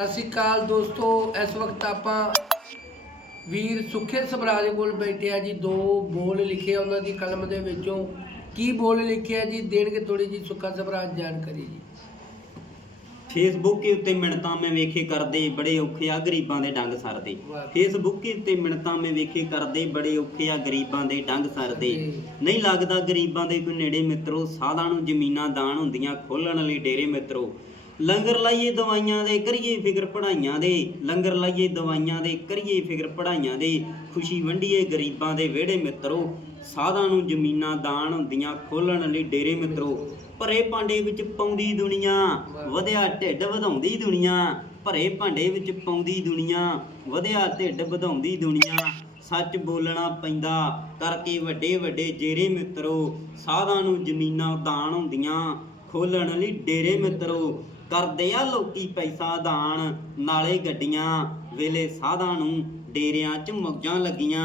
ਸਤਿ ਸ਼੍ਰੀ ਅਕਾਲ ਦੋਸਤੋ ਇਸ ਵਕਤ ਆਪਾਂ ਵੀਰ ਸੁਖੇ ਸਬਰਾ ਦੇ ਕੋਲ ਬੈਠੇ ਆ ਜੀ ਦੋ ਬੋਲ ਲਿਖੇ ਆ ਉਹਨਾਂ ਦੀ ਕਲਮ ਦੇ ਵਿੱਚੋਂ। ਕੀ ਬੋਲ ਲਿਖਿਆ ਜੀ? ਦੇਣਗੇ ਥੋੜੀ ਜੀ ਸੁੱਖਾ ਸਬਰਾ ਜਾਣਕਾਰੀ ਜੀ। ਫੇਸਬੁੱਕ ਦੇ ਉੱਤੇ ਮਿੰਟਾਂ ਮੈਂ ਵੇਖੇ ਕਰਦੇ ਬੜੇ ਔਖੇ ਆ ਗਰੀਬਾਂ ਦੇ ਡੰਗ ਸਰਦੇ। ਫੇਸਬੁੱਕ ਦੇ ਉੱਤੇ ਮਿੰਟਾਂ ਮੈਂ ਵੇਖੇ ਕਰਦੇ ਬੜੇ ਔਖੇ ਆ ਗਰੀਬਾਂ ਦੇ ਡੰਗ ਸਰਦੇ। ਨਹੀਂ ਲੱਗਦਾ ਗਰੀਬਾਂ ਦੇ ਕੋਈ ਨੇੜੇ ਮਿੱਤਰੋ ਸਾਧਾਂ ਨੂੰ ਜ਼ਮੀਨਾਂ ਦਾਨ ਹੁੰਦੀਆਂ ਖੋਲਣ ਲਈ ਡੇਰੇ ਮਿੱਤਰੋ। ਲੰਗਰ ਲਾਈਏ ਦਵਾਈਆਂ ਦੇ, ਕਰੀਏ ਫਿਕਰ ਪੜਾਈਆਂ ਦੇ। ਲੰਗਰ ਲਾਈਏ ਦਵਾਈਆਂ ਦੇ, ਕਰੀਏ ਫਿਕਰ ਪੜਾਈਆਂ ਦੇ। ਖੁਸ਼ੀ ਵੰਡੀਏ ਗਰੀਬਾਂ ਦੇ ਵਿਹੜੇ ਮਿੱਤਰੋ। ਸਾਧਾਂ ਨੂੰ ਜ਼ਮੀਨਾਂ ਦਾਨ ਹੁੰਦੀਆਂ ਖੋਲਣ ਲਈ ਡੇਰੇ ਮਿੱਤਰੋ। ਭਰੇ ਭਾਂਡੇ ਵਿੱਚ ਪਾਉਂਦੀ ਦੁਨੀਆ, ਵਧਿਆ ਢਿੱਡ ਵਧਾਉਂਦੀ ਦੁਨੀਆ। ਭਰੇ ਭਾਂਡੇ ਵਿੱਚ ਪਾਉਂਦੀ ਦੁਨੀਆ, ਵਧਿਆ ਢਿੱਡ ਵਧਾਉਂਦੀ ਦੁਨੀਆ। ਸੱਚ ਬੋਲਣਾ ਪੈਂਦਾ, ਕਰਕੇ ਵੱਡੇ ਵੱਡੇ ਜੇਰੇ ਮਿੱਤਰੋ। ਸਾਧਾਂ ਨੂੰ ਜ਼ਮੀਨਾਂ ਦਾਨ ਹੁੰਦੀਆਂ ਖੋਲਣ ਲਈ ਡੇਰੇ ਮਿੱਤਰੋ। ਕਰਦੇ ਆ ਲੋਕੀ ਪੈਸਾ ਦਾਨ, ਨਾਲੇ ਗੱਡੀਆਂ, ਵੇਲੇ ਸਾਧਾਂ ਨੂੰ ਡੇਰਿਆਂ 'ਚ ਮੌਜਾਂ ਲੱਗੀਆਂ।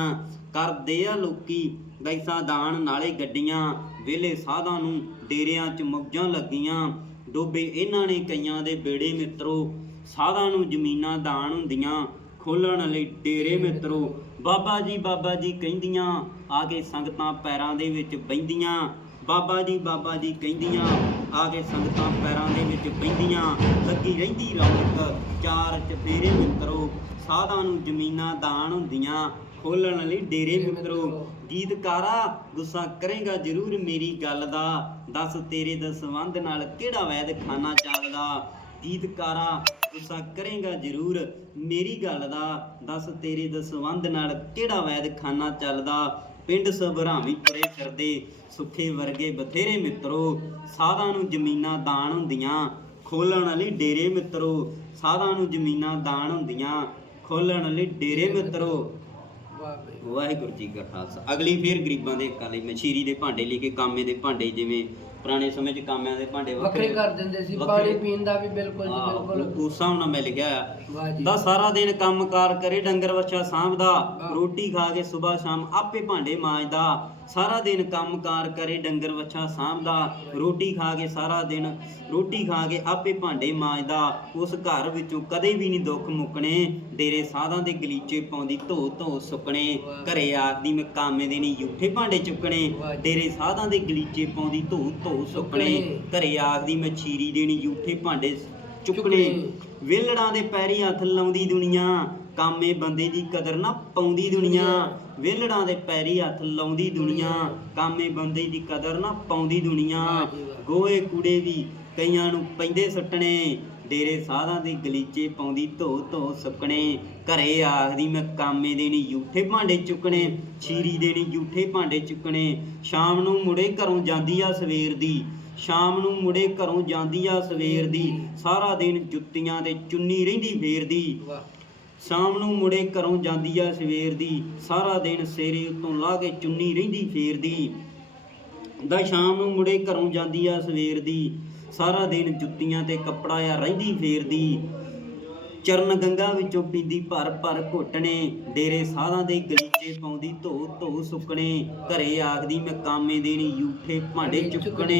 ਕਰਦੇ ਆ ਲੋਕੀ ਪੈਸਾ ਦਾਨ, ਨਾਲੇ ਗੱਡੀਆਂ, ਵੇਲੇ ਸਾਧਾਂ ਨੂੰ ਡੇਰਿਆਂ 'ਚ ਮੌਜਾਂ ਲੱਗੀਆਂ। ਡੋਬੇ ਇਹਨਾਂ ਨੇ ਕਈਆਂ ਦੇ ਬੇੜੇ ਮਿੱਤਰੋ, ਸਾਧਾਂ ਨੂੰ ਜ਼ਮੀਨਾਂ ਦਾਨ ਹੁੰਦੀਆਂ, ਖੋਲਣ ਲਈ ਡੇਰੇ ਮਿੱਤਰੋ। ਬਾਬਾ ਜੀ ਬਾਬਾ ਜੀ ਕਹਿੰਦੀਆਂ, ਆ ਕੇ ਸੰਗਤਾਂ ਪੈਰਾਂ ਦੇ ਵਿੱਚ ਬਹਿੰਦੀਆਂ। ਬਾਬਾ ਜੀ ਬਾਬਾ ਜੀ ਕਹਿੰਦੀਆਂ ਆ ਕੇ ਸੰਗਤਾਂ ਪੈਰਾਂ ਦੇ ਵਿੱਚ ਬਹਿੰਦੀਆਂ ਲੱਗੀ ਰਹਿੰਦੀ ਰੌਣਕ ਚਾਰ ਚਫੇਰੇ ਮਿੱਤਰੋ ਸਾਧਾਂ ਨੂੰ ਜ਼ਮੀਨਾਂ ਦਾਨ ਹੁੰਦੀਆਂ ਖੋਲਣ ਲਈ ਡੇਰੇ ਮਿੱਤਰੋ ਗੀਤਕਾਰਾ ਗੁੱਸਾ ਕਰੇਗਾ ਜ਼ਰੂਰ ਮੇਰੀ ਗੱਲ ਦਾ ਦੱਸ ਤੇਰੇ ਦਸਵੰਦ ਨਾਲ ਕਿਹੜਾ ਵੈਦ ਖਾਨਾ ਚੱਲਦਾ? ਗੀਤਕਾਰਾ ਗੁੱਸਾ ਕਰੇਗਾ ਜ਼ਰੂਰ ਮੇਰੀ ਗੱਲ ਦਾ ਦੱਸ ਤੇਰੇ ਦਸਵੰਦ ਨਾਲ ਕਿਹੜਾ ਵੈਦ ਖਾਨਾ ਚੱਲਦਾ? ਪਿੰਡ ਸਭਰਾਵੀ ਤੁਰੇ ਫਿਰਦੇ ਸੁੱਖੇ ਵਰਗੇ ਬਥੇਰੇ ਮਿੱਤਰੋ, ਸਾਧਾਂ ਨੂੰ ਜ਼ਮੀਨਾਂ ਦਾਨ ਹੁੰਦੀਆਂ, ਖੋਲਣ ਵਾਲੀ ਡੇਰੇ ਮਿੱਤਰੋ, ਸਾਧਾਂ ਨੂੰ ਜ਼ਮੀਨਾਂ ਦਾਨ ਹੁੰਦੀਆਂ, ਖੋਲਣ ਵਾਲੀ ਡੇਰੇ ਮਿੱਤਰੋ। ਵਾਹਿਗੁਰੂ ਜੀ ਕਾ ਖਾਲਸਾ। ਅਗਲੀ ਫੇਰ ਗਰੀਬਾਂ ਦੇ ਹੱਕਾਂ ਲਈ ਮਛੀਰੀ ਦੇ ਭਾਂਡੇ ਲੈ ਕੇ, ਕਾਮੇ ਦੇ ਭਾਂਡੇ ਜਿਵੇਂ ਪੁਰਾਣੇ ਸਮੇਂ 'ਚ ਕਾਮਿਆਂ ਦੇ ਭਾਂਡੇ ਵੱਖਰੇ ਕਰ ਦਿੰਦੇ ਸੀ ਵੱਖਰੇ। ਪਾਣੀ ਪੀਣ ਦਾ ਵੀ ਬਿਲਕੁਲ ਜੀ ਹਾਂ, ਬਿਲਕੁਲ ਉਸ ਹਿਸਾਬ ਨਾਲ ਮੈਂ ਲਿਖਿਆ ਆ ਵਾਹ ਜੀ ਦਾ ਸਾਰਾ ਦਿਨ ਕੰਮਕਾਰ ਕਰੇ ਡੰਗਰ ਵੱਛਾ ਸਾਂਭਦਾ। ਰੋਟੀ ਖਾ ਕੇ ਸਵੇਰ ਸ਼ਾਮ ਆਪੇ ਭਾਂਡੇ ਮਾਂਜਦਾ ਸਾਰਾ ਦਿਨ ਕੰਮਕਾਰ ਕਰੇ ਡੰਗਰ ਵੱਛਾ ਸਾਂਭਦਾ ਰੋਟੀ ਖਾ ਕੇ ਸਾਰਾ ਦਿਨ ਰੋਟੀ ਖਾ ਕੇ ਆਪੇ ਭਾਂਡੇ ਮਾਂਜਦਾ ਉਸ ਘਰ ਵਿੱਚੋਂ ਕਦੇ ਵੀ ਨਹੀਂ ਦੁੱਖ ਮੁੱਕਣੇ ਡੇਰੇ ਸਾਧਾਂ ਦੇ ਗਲੀਚੇ ਪਾਉਂਦੀ ਧੋ ਧੋ ਸੁੱਕਣੇ। ਘਰੇ ਆਖਦੀ ਮੈਂ ਕਾਮੇ ਦੇ ਨਹੀਂ ਝੂਠੇ ਭਾਂਡੇ ਚੁੱਕਣੇ। ਡੇਰੇ ਸਾਧਾਂ ਦੇ ਗਲੀਚੇ ਪਾਉਂਦੀ ਧੋ ਧੋ ਸੁੱਕਣੇ। ਘਰੇ ਆਖਦੀ ਮੈਂ ਛੀਰੀ ਦੇਣੀ ਝੂਠੇ ਭਾਂਡੇ ਚੁੱਕਣੇ। ਵੇਲੜਾਂ ਦੇ ਪੈਰੀ ਹੱਥ ਲਾਉਂਦੀ ਦੁਨੀਆ ਕਾਮੇ ਬੰਦੇ ਦੀ ਕਦਰ ਨਾ ਪਾਉਂਦੀ ਦੁਨੀਆ ਵੇਲੜਾਂ ਦੇ ਪੈਰੀ ਹੱਥ ਲਾਉਂਦੀ ਦੁਨੀਆ, ਕਾਮੇ ਬੰਦੇ ਦੀ ਕਦਰ ਨਾ ਪਾਉਂਦੀ ਦੁਨੀਆ। ਗੋਏ ਕੂੜੇ ਵੀ ਕਈਆਂ ਨੂੰ ਪੈਂਦੇ ਸੱਟਣੇ, ਡੇਰੇ ਸਾਧਾਂ ਦੇ ਗਲੀਚੇ ਪਾਉਂਦੀ ਧੋ ਧੋ ਸੁੱਕਣੇ। ਘਰੇ ਆਖਦੀ ਮੈਂ ਕਾਮੇ ਦੇਣੀ ਝੂਠੇ ਭਾਂਡੇ ਚੁੱਕਣੇ, ਛੀਰੀ ਦੇਣੀ ਝੂਠੇ ਭਾਂਡੇ ਚੁੱਕਣੇ। ਸ਼ਾਮ ਨੂੰ ਮੁੜੇ ਘਰੋਂ ਜਾਂਦੀ ਆ ਸਵੇਰ ਦੀ, ਸ਼ਾਮ ਨੂੰ ਮੁੜੇ ਘਰੋਂ ਜਾਂਦੀ ਆ ਸਵੇਰ ਦੀ। ਸਾਰਾ ਦਿਨ ਜੁੱਤੀਆਂ ਤੇ ਚੁੰਨੀ ਰਹਿੰਦੀ ਫੇਰਦੀ ਵਾਹ ਸ਼ਾਮ ਨੂੰ ਮੁੜੇ ਘਰੋਂ ਜਾਂਦੀ ਆ ਸਵੇਰ ਦੀ। ਸਾਰਾ ਦਿਨ ਸੇਰੇ ਉੱਤੋਂ ਲਾ ਕੇ ਚੁੰਨੀ ਰਹਿੰਦੀ ਫੇਰਦੀ ਦਾ। ਸ਼ਾਮ ਨੂੰ ਮੁੜੇ ਘਰੋਂ ਜਾਂਦੀ ਆ ਸਵੇਰ ਦੀ। ਸਾਰਾ ਦਿਨ ਜੁੱਤੀਆਂ ਤੇ ਕੱਪੜਾ ਆ ਰਹਿੰਦੀ ਫੇਰਦੀ ਚਰਨ ਗੰਗਾ ਵਿੱਚੋਂ ਪੀਂਦੀ ਭਰ ਭਰ ਘੁੱਟਣੇ ਡੇਰੇ ਸਾਧਾਂ ਦੇ ਗਲੀਚੇ ਪਾਉਂਦੀ ਧੋ ਧੋ ਸੁੱਕਣੇ ਘਰੇ ਆਖਦੀ ਮੈਂ ਕਾਮੇ ਦੇਣੀ ਝੂਠੇ ਭਾਂਡੇ ਚੁੱਕਣੇ।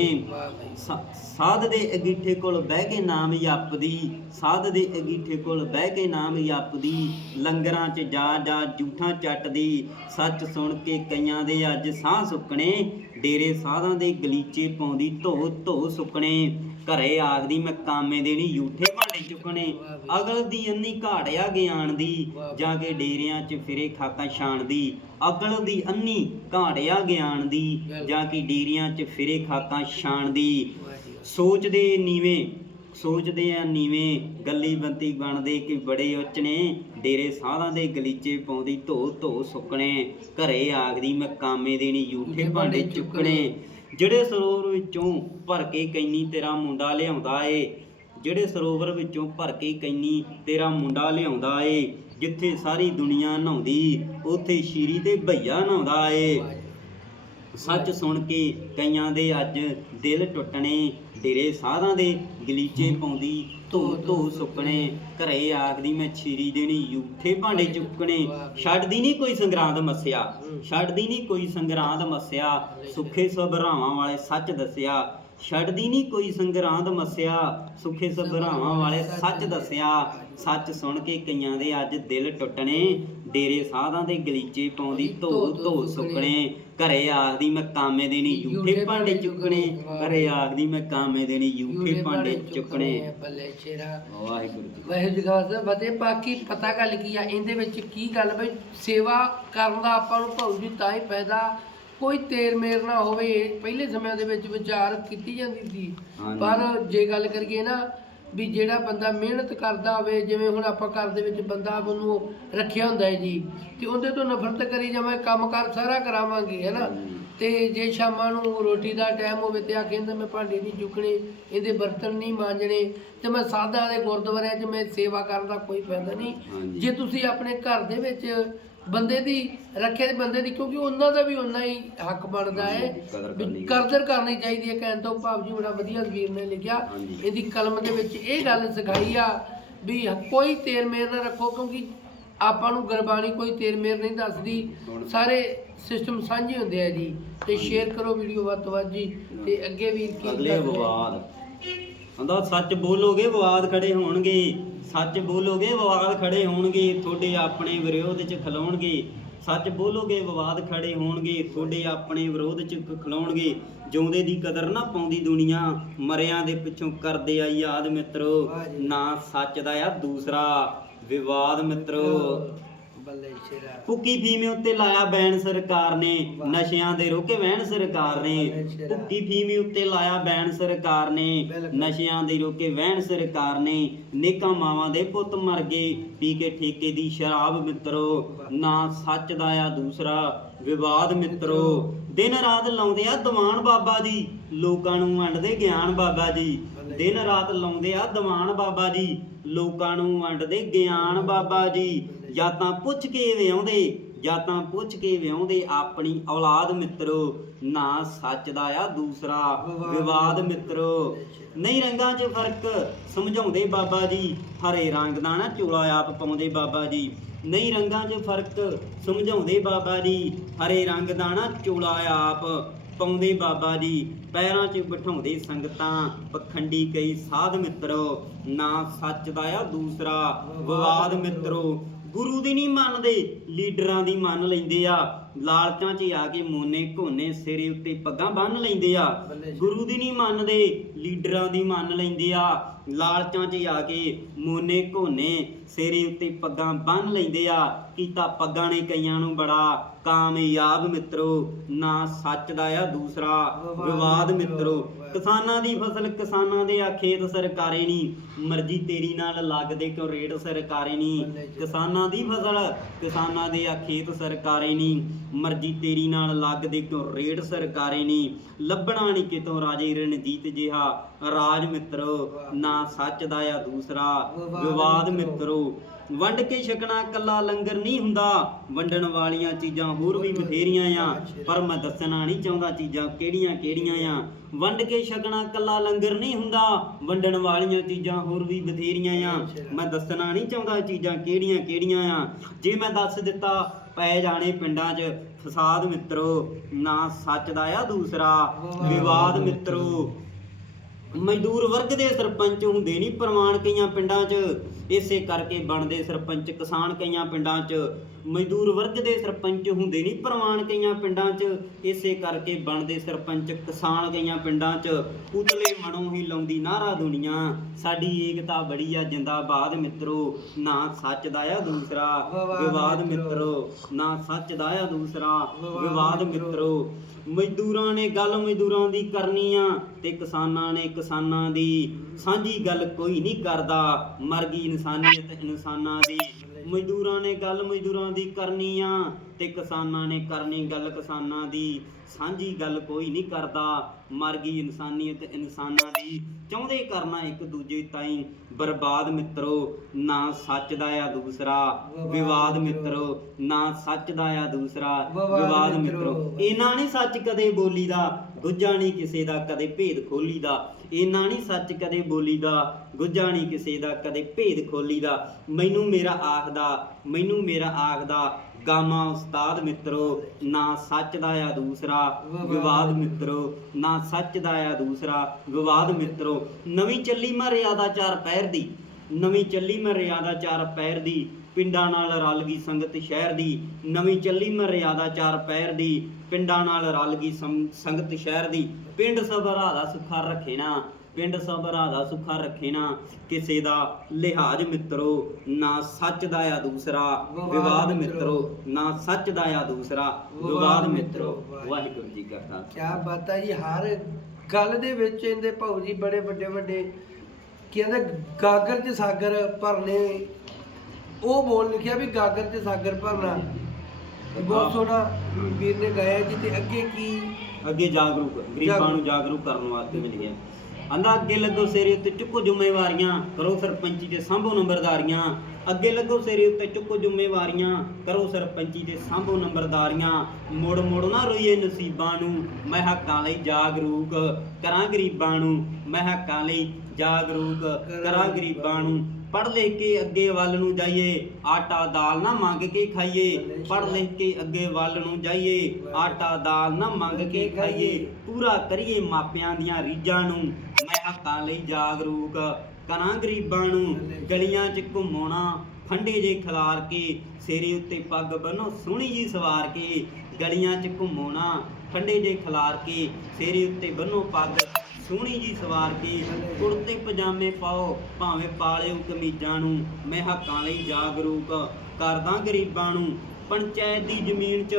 ਸਾਧ ਦੇ ਅਗੀਠੇ ਕੋਲ ਬਹਿ ਕੇ ਨਾਮ ਜਪਦੀ ਸਾਧ ਦੇ ਅਗੀਠੇ ਕੋਲ ਬਹਿ ਕੇ ਨਾਮ ਜਪਦੀ ਲੰਗਰਾਂ 'ਚ ਜਾ ਜਾ ਝੂਠਾਂ ਚੱਟਦੀ ਸੱਚ ਸੁਣ ਕੇ ਕਈਆਂ ਦੇ ਅੱਜ ਸਾਹ ਸੁੱਕਣੇ। ਡੇਰੇ ਸਾਧਾਂ ਦੇ ਗਲੀਚੇ ਪਾਉਂਦੀ ਧੋ ਧੋ ਸੁੱਕਣੇ। ਘਰੇ ਆਖਦੀ, ਮੈਂ ਕਾਮੇ ਦੇਣੀ ਝੂਠੇ ਭਾਂਡੇ ਚੁੱਕਣੇ। ਅਗਲ ਦੀ ਅੰਨੀ ਘਾੜਿਆ ਗਿਆਨ ਦੀ, ਜਾ ਕੇ ਡੇਰਿਆਂ 'ਚ ਫਿਰੇ ਖਾਕਾ ਛਾਣਦੀ ਅਗਲ ਦੀ ਅੰਨੀ ਘਾੜਿਆ ਗਿਆਨ ਦੀ, ਜਾ ਕੇ ਡੇਰਿਆਂ 'ਚ ਫਿਰੇ ਖਾਕਾ ਛਾਣਦੀ ਵਾਹ ਜੀ ਵਾਹ। ਸੋਚਦੇ ਨੀਵੇਂ ਸੋਚਦੇ ਆ ਨੀਵੇਂ ਗੱਲੀ ਬੰਤੀ ਬਣਦੇ ਕਿ ਬੜੇ ਉੱਚ ਨੇ ਡੇਰੇ ਸਾਧਾਂ ਦੇ ਗਲੀਚੇ ਪਾਉਂਦੀ ਧੋ ਧੋ ਸੁੱਕਣੇ। ਘਰੇ ਆਖਦੀ ਮੈਂ ਕਾਮੇ ਦੇਣੀ ਝੂਠੇ ਭਾਂਡੇ ਚੁੱਕਣੇ। ਜਿਹੜੇ ਸਰੋਵਰ ਵਿੱਚੋਂ ਭਰ ਕੇ ਕੈਨੀ ਤੇਰਾ ਮੁੰਡਾ ਲਿਆਉਂਦਾ ਏ। ਜਿਹੜੇ ਸਰੋਵਰ ਵਿੱਚੋਂ ਭਰ ਕੇ ਕੈਨੀ ਤੇਰਾ ਮੁੰਡਾ ਲਿਆਉਂਦਾ ਏ। ਜਿੱਥੇ ਸਾਰੀ ਦੁਨੀਆ ਨਹਾਉਂਦੀ ਉੱਥੇ ਸ਼ੀਰੀ ਤੇ ਭਈਆ ਨਹਾਉਂਦਾ ਏ। ਸੱਚ ਸੁਣ ਕੇ ਕਈਆਂ ਦੇ ਅੱਜ ਦਿਲ ਟੁੱਟਣੇ, ਡੇਰੇ ਸਾਧਾਂ ਦੇ ਗਲੀਚੇ ਪਾਉਂਦੀ, ਧੋ ਧੋ ਸੁੱਕਣੇ, ਘਰੇ ਆਖਦੀ ਮੈਂ ਛੀਰੀ ਦੇਣੀ, ਝੂਠੇ ਭਾਂਡੇ ਚੁੱਕਣੇ। ਛੱਡਦੀ ਨਹੀਂ ਕੋਈ ਸੰਗਰਾਂਦ ਮੱਸਿਆ, ਛੱਡਦੀ ਨਹੀਂ ਕੋਈ ਸੰਗਰਾਂਦ ਮੱਸਿਆ। ਸੁੱਖੇ ਸਭਰਾਵਾਂ ਵਾਲੇ ਸੱਚ ਦੱਸਿਆ ਛੱਡਦੀ ਨਹੀਂ ਕੋਈ ਸੰਗਰਾਂਦ ਮੱਸਿਆ ਸੁਖੇ ਸਭਰਾਵਾਂ ਵਾਲੇ ਸੱਚ ਦੱਸਿਆ। ਸੱਚ ਸੁਣ ਕੇ ਕਈਆਂ ਦੇ ਅੱਜ ਦਿਲ ਟੁੱਟਣੇ ਡੇਰੇ ਸਾਧਾਂ ਦੇ ਗਲੀਚੇ ਪਾਉਂਦੀ ਧੋ ਧੋ ਸੁੱਕਣੇ। ਘਰੇ ਆਖਦੀ ਮੈਂ ਕਾਮੇ ਦੇ ਨਹੀਂ ਝੂਠੇ ਭਾਂਡੇ ਚੁੱਕਣੇ। ਘਰੇ ਆਖਦੀ ਮੈਂ ਕਾਮੇ ਦੇ ਨਹੀਂ ਝੂਠੇ ਭਾਂਡੇ ਚੁੱਕਣੇ। ਬੱਲੇ ਸ਼ੇਰਾ ਵਾਹਿਗੁਰੂ ਜੀ ਵਾਹਿਗੁਰੂ ਜੀ ਕਾ ਫਤਿਹ ਬਾਕੀ ਪਤਾ ਗੱਲ ਕੀ ਆ? ਇਹਦੇ ਵਿੱਚ ਕੀ ਗੱਲ ਬਈ? ਸੇਵਾ ਕਰਨ ਦਾ ਆਪਾਂ ਨੂੰ ਭਾਉ ਜੀ ਤਾਂ ਹੀ ਫਾਇਦਾ ਕੋਈ ਤੇਰ ਮੇਰ ਨਾ ਹੋਵੇ ਪਹਿਲੇ ਸਮਿਆਂ ਦੇ ਵਿੱਚ ਵਿਚਾਰ ਕੀਤੀ ਜਾਂਦੀ ਸੀ ਹਾਂਜੀ। ਪਰ ਜੇ ਗੱਲ ਕਰੀਏ ਨਾ ਵੀ ਜਿਹੜਾ ਬੰਦਾ ਮਿਹਨਤ ਕਰਦਾ ਹੋਵੇ ਜਿਵੇਂ ਹੁਣ ਆਪਾਂ ਘਰ ਦੇ ਵਿੱਚ ਬੰਦਾ ਉਹਨੂੰ ਰੱਖਿਆ ਹੁੰਦਾ ਹੈ ਜੀ ਤੇ ਉਹਦੇ ਤੋਂ ਨਫ਼ਰਤ ਕਰੀ ਜਾਵਾਂ ਕੰਮ ਕਾਰ ਸਾਰਾ ਕਰਾਵਾਂਗੇ ਹੈ ਨਾ ਹਾਂਜੀ। ਤੇ ਜੇ ਸ਼ਾਮਾਂ ਨੂੰ ਰੋਟੀ ਦਾ ਟਾਈਮ ਹੋਵੇ ਤੇ ਆ ਕਹਿੰਦਾ ਮੈਂ ਭਾਂਡੇ ਨਹੀਂ ਚੁੱਕਣੇ ਇਹਦੇ ਬਰਤਨ ਨਹੀਂ ਮਾਂਜਣੇ ਤੇ ਮੈਂ ਸਾਦਾ ਦੇ ਗੁਰਦੁਆਰਿਆਂ 'ਚ ਮੈਂ ਸੇਵਾ ਕਰਨ ਦਾ ਕੋਈ ਫਾਇਦਾ ਨਹੀਂ ਹਾਂਜੀ। ਜੇ ਤੁਸੀਂ ਆਪਣੇ ਘਰ ਦੇ ਵਿੱਚ ਬੰਦੇ ਦੀ ਰੱਖੇ ਦੇ ਬੰਦੇ ਦੀ ਕਿਉਂਕਿ ਉਹਨਾਂ ਦਾ ਵੀ ਉਨਾ ਹੀ ਹੱਕ ਬਣਦਾ ਹੈ। ਵੀ ਕਰਨੀ ਕਦਰ ਕਰਨੀ ਚਾਹੀਦੀ ਹੈ ਕਹਿਣ ਤੋਂ ਭਾਵ ਜੀ ਬੜਾ ਵਧੀਆ ਵੀਰ ਨੇ ਲਿਖਿਆ। ਇਹਦੀ ਕਲਮ ਦੇ ਵਿੱਚ ਇਹ ਗੱਲ ਸਿਖਾਈ ਆ ਵੀ ਕੋਈ ਤੇਰ ਮੇਰ ਨਾ ਰੱਖੋ ਕਿਉਂਕਿ ਆਪਾਂ ਨੂੰ ਗੁਰਬਾਣੀ ਕੋਈ ਤੇਰ ਮੇਰ ਨਹੀਂ ਦੱਸਦੀ। ਸਾਰੇ ਸਿਸਟਮ ਸਾਂਝੇ ਹੁੰਦੇ ਆ ਜੀ। ਤੇ ਸ਼ੇਅਰ ਕਰੋ ਵੀਡੀਓ ਵੱਧ ਤੋਂ ਵੱਧ ਜੀ। ਤੇ ਅੱਗੇ ਵੀਰ ਕੀ ਅਗਲੇ? ਵਿਵਾਦ। ਕਹਿੰਦਾ ਸੱਚ ਬੋਲੋਗੇ ਵਿਵਾਦ ਖੜੇ ਹੋਣਗੇ। ਸੱਚ ਬੋਲੋਗੇ ਵਿਵਾਦ ਖੜੇ ਹੋਣਗੇ ਤੁਹਾਡੇ ਆਪਣੇ ਵਿਰੋਧ 'ਚ ਖਲੋਣਗੇ। ਸੱਚ ਬੋਲੋਗੇ ਵਿਵਾਦ ਖੜੇ ਹੋਣਗੇ ਤੁਹਾਡੇ ਆਪਣੇ ਵਿਰੋਧ 'ਚ ਖਲੋਣਗੇ। ਜਿਉਂਦੇ ਦੀ ਕਦਰ ਨਾ ਪਾਉਂਦੀ ਦੁਨੀਆ ਮਰਿਆਂ ਦੇ ਪਿੱਛੋਂ ਕਰਦੇ ਆ ਯਾਦ ਮਿੱਤਰੋ। ਨਾ ਸੱਚ ਦਾ ਆ ਦੂਸਰਾ। ਵਿਵਾਦ ਮਿੱਤਰੋ। ਬੱਲੇ ਸ਼ੇਰਾ ਭੁੱਕੀ ਫੀਮ ਉੱਤੇ ਲਾਇਆ ਬੈਨ ਸਰਕਾਰ ਨੇ। ਨਸ਼ਿਆਂ ਦੇ ਰੋਕੇ ਵਹਿਣ ਸਰਕਾਰ ਨੇ। ਭੁੱਕੀ ਫੀਮ ਉੱਤੇ ਲਾਇਆ ਬੈਨ ਸਰਕਾਰ ਨੇ। ਨਸ਼ਿਆਂ ਦੇ ਰੋਕੇ ਵਹਿਣ ਸਰਕਾਰ ਨੇ ਨੇਕਾਂ ਮਾਵਾਂ ਦੇ ਪੁੱਤ ਮਰ ਗਏ ਪੀ ਕੇ ਠੇਕੇ ਦੀ ਸ਼ਰਾਬ ਮਿੱਤਰੋ। ਨਾ ਸੱਚ ਦਾ ਆ ਦੂਸਰਾ ਵਿਵਾਦ ਮਿੱਤਰੋ ਦਿਨ ਰਾਤ ਲਾਉਂਦੇ ਆ ਦੀਵਾਨ ਬਾਬਾ ਜੀ ਲੋਕਾਂ ਨੂੰ ਵੰਡਦੇ ਗਿਆਨ ਬਾਬਾ ਜੀ। ਦਿਨ ਰਾਤ ਲਾਉਂਦੇ ਆ ਦੀਵਾਨ ਬਾਬਾ ਜੀ ਲੋਕਾਂ ਨੂੰ ਵੰਡਦੇ ਗਿਆਨ ਬਾਬਾ ਜੀ ਜਾਂ ਤਾਂ ਪੁੱਛ ਕੇ ਵਿਆਉਂਦੇ ਜਾਂ ਤਾਂ ਪੁੱਛ ਕੇ ਵਿਆਉਂਦੇ ਆਪਣੀ ਔਲਾਦ ਮਿੱਤਰੋ ਨਾ ਸੱਚ ਦਾ ਆ ਦੂਸਰਾ ਵਿਵਾਦ ਮਿੱਤਰੋ। ਨਹੀਂ ਰੰਗਾਂ 'ਚ ਫ਼ਰਕ ਸਮਝਾਉਂਦੇ ਬਾਬਾ ਜੀ ਹਰੇ ਰੰਗ ਦਾ ਨਾ ਚੋਲਾ ਆਪ ਪਾਉਂਦੇ ਬਾਬਾ ਜੀ। ਨਹੀਂ ਰੰਗਾਂ 'ਚ ਫ਼ਰਕ ਸਮਝਾਉਂਦੇ ਬਾਬਾ ਜੀ ਹਰੇ ਰੰਗ ਦਾ ਨਾ ਚੋਲਾ ਆਪ ਪਾਉਂਦੇ ਬਾਬਾ ਜੀ। ਪੈਰਾਂ 'ਚ ਬਿਠਾਉਂਦੇ ਸੰਗਤਾਂ ਪਖੰਡੀ ਕਈ ਸਾਧ ਮਿੱਤਰੋ ਨਾ ਸੱਚ ਦਾ ਆ ਦੂਸਰਾ ਵਿਵਾਦ ਮਿੱਤਰੋ। ਗੁਰੂ ਦੀ ਨਹੀਂ ਮੰਨਦੇ ਲੀਡਰਾਂ ਦੀ ਮੰਨ ਲੈਂਦੇ ਆ। ਲਾਲਚਾਂ 'ਚ ਆ ਕੇ ਮੋਨੇ ਘੋਨੇ ਸਿਰੇ ਉੱਤੇ ਪੱਗਾਂ ਬੰਨ ਲੈਂਦੇ ਆ। ਗੁਰੂ ਦੀ ਨਹੀਂ ਮੰਨਦੇ ਲੀਡਰਾਂ ਦੀ ਮੰਨ ਲੈਂਦੇ ਆ। ਲਾਲਚਾਂ 'ਚ ਆ ਕੇ ਮੋਨੇ ਘੋਨੇ ਸਿਰੇ ਉੱਤੇ ਪੱਗਾਂ ਬੰਨ ਲੈਂਦੇ ਆ। ਕੀਤਾ ਪੱਗਾਂ ਨੇ ਕਈਆਂ ਨੂੰ ਬੜਾ ਕਾਮਯਾਬ ਮਿੱਤਰੋ ਨਾ ਸੱਚ ਦਾ ਆ ਦੂਸਰਾ ਵਿਵਾਦ ਮਿੱਤਰੋ। ਕਿਸਾਨਾਂ ਦੀ ਫਸਲ ਕਿਸਾਨਾਂ ਦੇ ਆ ਖੇਤ ਸਰਕਾਰੇ ਨਹੀਂ ਮਰਜ਼ੀ ਤੇਰੀ ਨਾਲ ਲੱਗਦੇ ਕਿਉਂ ਰੇਟ ਸਰਕਾਰੇ ਨਹੀਂ ਕਿਸਾਨਾਂ ਦੀ ਫਸਲ ਕਿਸਾਨਾਂ ਦੇ ਆ ਖੇਤ ਸਰਕਾਰੇ ਨਹੀਂ ਮਰਜ਼ੀ ਤੇਰੀ ਨਾਲ ਲੱਗਦੇ ਕਿਉਂ ਰੇਟ ਸਰਕਾਰੇ ਨਹੀਂ ਲੱਭਣਾ ਨਹੀਂ ਕਿਤੋਂ ਰਾਜੇ ਰਣਜੀਤ ਜਿਹਾ। ਰਾਜ ਮਿੱਤਰੋ ਨਾ ਸੱਚ ਦਾ ਆ ਦੂਸਰਾ ਵਿਵਾਦ ਮਿੱਤਰੋ। ਵੰਡ ਕੇ ਛਕਣਾ ਕੱਲਾ ਲੰਗਰ ਨਹੀਂ ਹੁੰਦਾ। ਵੰਡਣ ਵਾਲੀਆਂ ਚੀਜ਼ਾਂ ਹੋਰ ਵੀ ਬਥੇਰੀਆਂ ਆ, ਪਰ ਮੈਂ ਦੱਸਣਾ ਨਹੀਂ ਚਾਹੁੰਦਾ ਚੀਜ਼ਾਂ ਕਿਹੜੀਆਂ ਕਿਹੜੀਆਂ ਆ। ਵੰਡ ਕੇ ਛਕਣਾ ਕੱਲਾ ਲੰਗਰ ਨਹੀਂ ਹੁੰਦਾ, ਵੰਡਣ ਵਾਲੀਆਂ ਚੀਜ਼ਾਂ ਹੋਰ ਵੀ ਬਥੇਰੀਆਂ ਆ। ਮੈਂ ਦੱਸਣਾ ਨਹੀਂ ਚਾਹੁੰਦਾ ਚੀਜ਼ਾਂ ਕਿਹੜੀਆਂ ਕਿਹੜੀਆਂ ਆ। ਜੇ ਮੈਂ ਦੱਸ ਦਿੱਤਾ, ਪੈ ਜਾਣੇ ਪਿੰਡਾਂ 'ਚ ਫਸਾਦ ਮਿੱਤਰੋ, ਨਾ ਸੱਚ ਦਾ ਆ ਦੂਸਰਾ, ਵਿਵਾਦ ਮਿੱਤਰੋ। ਮਜ਼ਦੂਰ ਵਰਗ ਦੇ ਸਰਪੰਚ ਹੁੰਦੇ ਨਹੀਂ ਪ੍ਰਮਾਣ ਕਈਆਂ ਪਿੰਡਾਂ 'ਚ। ਇਸੇ ਕਰਕੇ ਬਣਦੇ ਸਰਪੰਚ ਕਿਸਾਨ ਕਈਆਂ ਪਿੰਡਾਂ 'ਚ ਮਜ਼ਦੂਰ ਵਰਗ ਦੇ ਸਰਪੰਚ ਹੁੰਦੇ ਨਹੀਂ ਪ੍ਰਮਾਣ ਕਈਆਂ ਪਿੰਡਾਂ 'ਚ ਇਸੇ ਕਰਕੇ ਬਣਦੇ ਸਰਪੰਚ ਕਿਸਾਨ ਕਈਆਂ ਪਿੰਡਾਂ 'ਚ। ਉਤਲੇ ਮਨੋਂ ਹੀ ਲਾਉਂਦੀ ਨਾਰਾ ਦੁਨੀਆ ਸਾਡੀ ਏਕਤਾ ਬੜੀ ਆ ਜਿੰਦਾਬਾਦ ਮਿੱਤਰੋ ਨਾ ਸੱਚ ਦਾ ਆ ਦੂਸਰਾ ਵਿਵਾਦ ਮਿੱਤਰੋ। ਨਾ ਸੱਚ ਦਾ ਆ ਦੂਸਰਾ ਵਿਵਾਦ ਮਿੱਤਰੋ। ਮਜ਼ਦੂਰਾਂ ਨੇ ਗੱਲ ਮਜ਼ਦੂਰਾਂ ਦੀ ਕਰਨੀ ਆ ਤੇ ਕਿਸਾਨਾਂ ਨੇ ਕਿਸਾਨਾਂ ਦੀ ਸਾਂਝੀ ਗੱਲ ਕੋਈ ਨਹੀਂ ਕਰਦਾ। ਮਰ ਗਈ ਇਨਸਾਨੀਅਤ ਇਨਸਾਨਾਂ ਦੀ। ਮਜ਼ਦੂਰਾਂ ਨੇ ਗੱਲ ਮਜ਼ਦੂਰਾਂ ਦੀ ਕਰਨੀ ਆ ਤੇ ਕਿਸਾਨਾਂ ਨੇ ਕਰਨੀ ਗੱਲ ਕਿਸਾਨਾਂ ਦੀ। ਸਾਂਝੀ ਗੱਲ ਕੋਈ ਨਹੀਂ ਕਰਦਾ। ਮਰ ਗਈ ਇਨਸਾਨੀਅਤ ਇਨਸਾਨਾਂ ਦੀ। ਚਾਹੁੰਦੇ ਕਰਨਾ ਇੱਕ ਦੂਜੇ ਤਾਈਂ। ਬਰਬਾਦ ਮਿੱਤਰੋ ਨਾ ਸੱਚ ਦਾ ਆ ਦੂਸਰਾ। ਵਿਵਾਦ ਮਿੱਤਰੋ। ਨਾ ਸੱਚ ਦਾ ਆ ਦੂਸਰਾ। ਵਿਵਾਦ ਮਿੱਤਰੋ। ਇਹਨਾਂ ਨਹੀਂ ਸੱਚ ਕਦੇ ਬੋਲੀ ਦਾ। ਦੂਜਾ ਨਹੀਂ ਕਿਸੇ ਦਾ ਕਦੇ ਭੇਦ ਖੋਲੀ ਦਾ। ਇੰਨਾ ਨਹੀਂ ਸੱਚ ਕਦੇ ਬੋਲੀਦਾ ਗੁੱਜਾ ਨਹੀਂ ਕਿਸੇ ਦਾ, ਕਦੇ ਭੇਦ ਖੋਲੀਦਾ। ਮੈਨੂੰ ਮੇਰਾ ਆਖਦਾ, ਮੈਨੂੰ ਮੇਰਾ ਆਖਦਾ ਗਾਮਾ ਉਸਤਾਦ ਮਿੱਤਰੋ, ਨਾ ਸੱਚ ਦਾ ਆ ਦੂਸਰਾ, ਵਿਵਾਦ ਮਿੱਤਰੋ, ਨਾ ਸੱਚ ਦਾ ਆ ਦੂਸਰਾ, ਵਿਵਾਦ ਮਿੱਤਰੋ। ਨਵੀਂ ਚੱਲੀ ਮਰਿਆਦਾ ਚਾਰ ਪੈਰ ਦੀ। ਨਵੀਂ ਚੱਲੀ ਮਰਿਆਦਾ ਚਾਰ ਪੈਰ ਦੀ ਪਿੰਡਾਂ ਨਾਲ ਰਲ ਗਈ ਸੰਗਤ ਸ਼ਹਿਰ ਦੀ। ਨਵੀਂ ਚੱਲੀ ਮਰਿਆਦਾ ਚਾਰ ਪੈਰ ਦੀ ਪਿੰਡਾਂ ਨਾਲ ਰਲ ਗਈ ਸੰਗਤ ਸ਼ਹਿਰ ਦੀ। ਪਿੰਡ ਸਭਰਾ ਦਾ ਸੁਖਾ ਰੱਖੇ ਨਾ ਪਿੰਡ ਸਭਰਾ ਦਾ ਸੁਖਾ ਰੱਖੇ ਨਾ। ਕਿਸੇ ਦਾ ਲਿਹਾਜ਼ ਮਿੱਤਰੋ ਨਾ ਸੱਚ ਦਾ ਆ ਦੂਸਰਾ। ਵਿਵਾਦ ਮਿੱਤਰੋ। ਨਾ ਸੱਚ ਦਾ ਆ ਦੂਸਰਾ। ਵਿਵਾਦ ਮਿੱਤਰੋ। ਵਾਹਿਗੁਰੂ। ਜੀ ਕਾ ਖਾਲਸਾ। ਕਿਆ ਬਾਤ ਹੈ ਜੀ ਹਰ ਗੱਲ ਦੇ ਵਿੱਚ ਇਹਦੇ ਭਾਊ ਜੀ ਬੜੇ ਵੱਡੇ ਵੱਡੇ ਕਹਿੰਦੇ ਗਾਗਰ 'ਚ ਸਾਗਰ ਭਰਨੇ ਉਹ ਬੋਲ ਲਿਖਿਆ ਵੀ ਗਾਗਰ 'ਚ ਸਾਗਰ ਭਰਨਾ। ਇਹ ਬਹੁਤ ਸੋਹਣਾ ਵੀਰ ਨੇ ਗਾਇਆ ਜੀ ਤੇ ਅੱਗੇ ਕੀ? ਅੱਗੇ ਜਾਗਰੂਕ ਗਰੀਬਾਂ ਨੂੰ ਜਾਗਰੂਕ ਕਰਨ ਵਾਸਤੇ ਮਿਲ ਗਿਆ ਆਂਦਾ ਅੱਗੇ ਲੱਗੋ ਸੇਰੇ ਉੱਤੇ ਚੁੱਕੋ ਜ਼ਿੰਮੇਵਾਰੀਆਂ ਕਰੋ ਸਰਪੰਚੀ ਤੇ ਸਾਂਭੋ ਨੰਬਰਦਾਰੀਆਂ। ਅੱਗੇ ਲੱਗੋ ਸੇਰੇ ਉੱਤੇ ਚੁੱਕੋ ਜ਼ਿੰਮੇਵਾਰੀਆਂ ਕਰੋ ਸਰਪੰਚੀ ਤੇ ਸਾਂਭੋ ਨੰਬਰਦਾਰੀਆਂ। ਮੋੜ ਮੋੜ ਨਾ ਰੋਈਏ ਨਸੀਬਾਂ ਨੂੰ ਮੈਂ ਹੱਕਾਂ ਲਈ ਜਾਗਰੂਕ ਕਰਾਂ ਗਰੀਬਾਂ ਨੂੰ ਮੈਂ ਹੱਕਾਂ ਲਈ ਜਾਗਰੂਕ ਕਰਾਂ ਗਰੀਬਾਂ ਨੂੰ। ਪੜ੍ਹ ਲਿਖ ਕੇ ਅੱਗੇ ਵੱਲ ਨੂੰ ਜਾਈਏ। ਆਟਾ ਦਾਲ ਨਾ ਮੰਗ ਕੇ ਖਾਈਏ। ਪੜ੍ਹ ਲਿਖ ਕੇ ਅੱਗੇ ਵੱਲ ਨੂੰ ਜਾਈਏ। ਆਟਾ ਦਾਲ ਨਾ ਮੰਗ ਕੇ ਖਾਈਏ। ਪੂਰਾ ਕਰੀਏ ਮਾਪਿਆਂ ਦੀਆਂ ਰੀਝਾਂ ਨੂੰ। ਮੈਂ ਹੱਕਾਂ ਲਈ ਜਾਗਰੂਕ ਕਰਾਂ ਗਰੀਬਾਂ ਨੂੰ। ਗਲੀਆਂ 'ਚ ਘੁੰਮਾਉਣਾ ਫੰਡੇ ਜੇ ਖਿਲਾਰ ਕੇ ਸਿਰੇ ਉੱਤੇ ਪੱਗ ਬੰਨੋ ਸੋਹਣੀ ਜੀ ਸਵਾਰ ਕੇ। ਗਲੀਆਂ 'ਚ ਘੁੰਮਾਉਣਾ ਫੰਡੇ ਜੇ ਖਿਲਾਰ ਕੇ ਸਿਰੇ ਉੱਤੇ ਬੰਨੋ ਪੱਗ। ਸੋਹਣੀ ਜੀ ਸਵਾਰ ਕੇ? ਕੁੜਤੇ ਪਜਾਮੇ ਪਾਓ, ਭਾਵੇਂ ਪਾਲਿਓ ਕਮੀਜ਼ਾਂ ਨੂੰ। ਮੈਂ ਹੱਕਾਂ ਲਈ ਜਾਗਰੂਕ ਕਰਦਾ ਗਰੀਬਾਂ ਨੂੰ। ਪੰਚਾਇਤ ਦੀ ਜ਼ਮੀਨ 'ਚ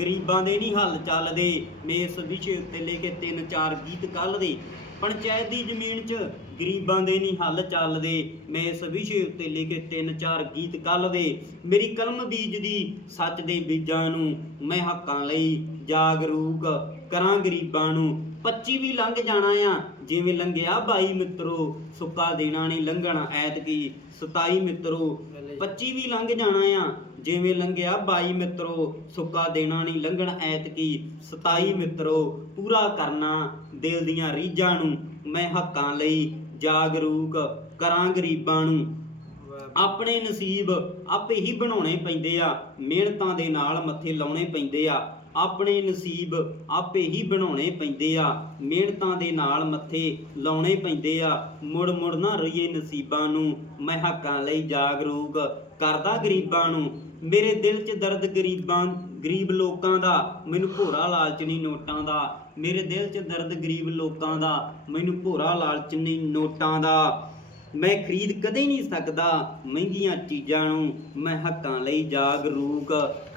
ਗਰੀਬਾਂ ਦੇ ਨਹੀਂ ਹੱਲ ਚੱਲਦੇ। ਮੈਂ ਇਸ ਵਿਸ਼ੇ ਉੱਤੇ ਲੈ ਕੇ ਤਿੰਨ ਚਾਰ ਗੀਤ ਕੱਲ ਦੇ। ਪੰਚਾਇਤ ਦੀ ਜ਼ਮੀਨ 'ਚ ਗਰੀਬਾਂ ਦੇ ਨਹੀਂ ਹੱਲ ਚੱਲਦੇ। ਮੈਂ ਇਸ ਵਿਸ਼ੇ ਉੱਤੇ ਲੈ ਕੇ ਤਿੰਨ ਚਾਰ ਗੀਤ ਕੱਲ ਦੇ। ਮੇਰੀ ਕਲਮ ਬੀਜ ਦੀ ਸੱਚ ਦੇ ਬੀਜਾਂ ਨੂੰ। ਮੈਂ ਹੱਕਾਂ ਲਈ ਜਾਗਰੂਕ ਕਰਾਂ ਗਰੀਬਾਂ ਨੂੰ। 25 ਵੀ ਲੰਘ ਜਾਣਾ ਆ, ਜਿਵੇਂ ਲੰਘਿਆ ਬਾਈ ਮਿੱਤਰੋ, ਸੁੱਕਾ ਦੇਣਾ ਨਹੀਂ ਲੰਘਣਾ ਐਤਕੀ। 27 ਮਿੱਤਰੋ 25 ਵੀ ਲੰਘ ਜਾਣਾ ਆ, ਜਿਵੇਂ ਲੰਘਿਆ 22 ਮਿੱਤਰੋ, ਸੁੱਕਾ ਦੇਣਾ ਨਹੀਂ ਲੰਘਣ ਐਤਕੀ। 27 ਮਿੱਤਰੋ, ਪੂਰਾ ਕਰਨਾ ਦਿਲ ਦੀਆਂ ਰੀਝਾਂ ਨੂੰ। ਮੈਂ ਹੱਕਾਂ ਲਈ ਜਾਗਰੂਕ ਕਰਾਂ ਗਰੀਬਾਂ ਨੂੰ। ਆਪਣੇ ਨਸੀਬ ਆਪੇ ਹੀ ਬਣਾਉਣੇ ਪੈਂਦੇ ਆ, ਮਿਹਨਤਾਂ ਦੇ ਨਾਲ ਮੱਥੇ ਲਾਉਣੇ ਪੈਂਦੇ ਆ। ਆਪਣੇ ਨਸੀਬ ਆਪੇ ਹੀ ਬਣਾਉਣੇ ਪੈਂਦੇ ਆ। ਮਿਹਨਤਾਂ ਦੇ ਨਾਲ ਮੱਥੇ ਲਾਉਣੇ ਪੈਂਦੇ ਆ। ਮੁੜ ਮੁੜ ਨਾ ਰਹੀਏ ਨਸੀਬਾਂ ਨੂੰ ਮੈਂ ਹੱਕਾਂ ਲਈ ਜਾਗਰੂਕ ਕਰਦਾ ਗਰੀਬਾਂ ਨੂੰ। ਮੇਰੇ ਦਿਲ 'ਚ ਦਰਦ ਗਰੀਬਾਂ, ਗਰੀਬ ਲੋਕਾਂ ਦਾ, ਮੈਨੂੰ ਭੋਰਾ ਲਾਲਚਨੀ ਨੋਟਾਂ ਦਾ। ਮੇਰੇ ਦਿਲ 'ਚ ਦਰਦ ਗਰੀਬ ਲੋਕਾਂ ਦਾ, ਮੈਨੂੰ ਭੋਰਾ ਲਾਲਚਨੀ ਨੋਟਾਂ ਦਾ। ਮੈਂ ਖਰੀਦ ਕਦੇ ਨਹੀਂ ਸਕਦਾ ਮਹਿੰਗੀਆਂ ਚੀਜ਼ਾਂ ਨੂੰ। ਮੈਂ ਹੱਕਾਂ ਲਈ ਜਾਗਰੂਕ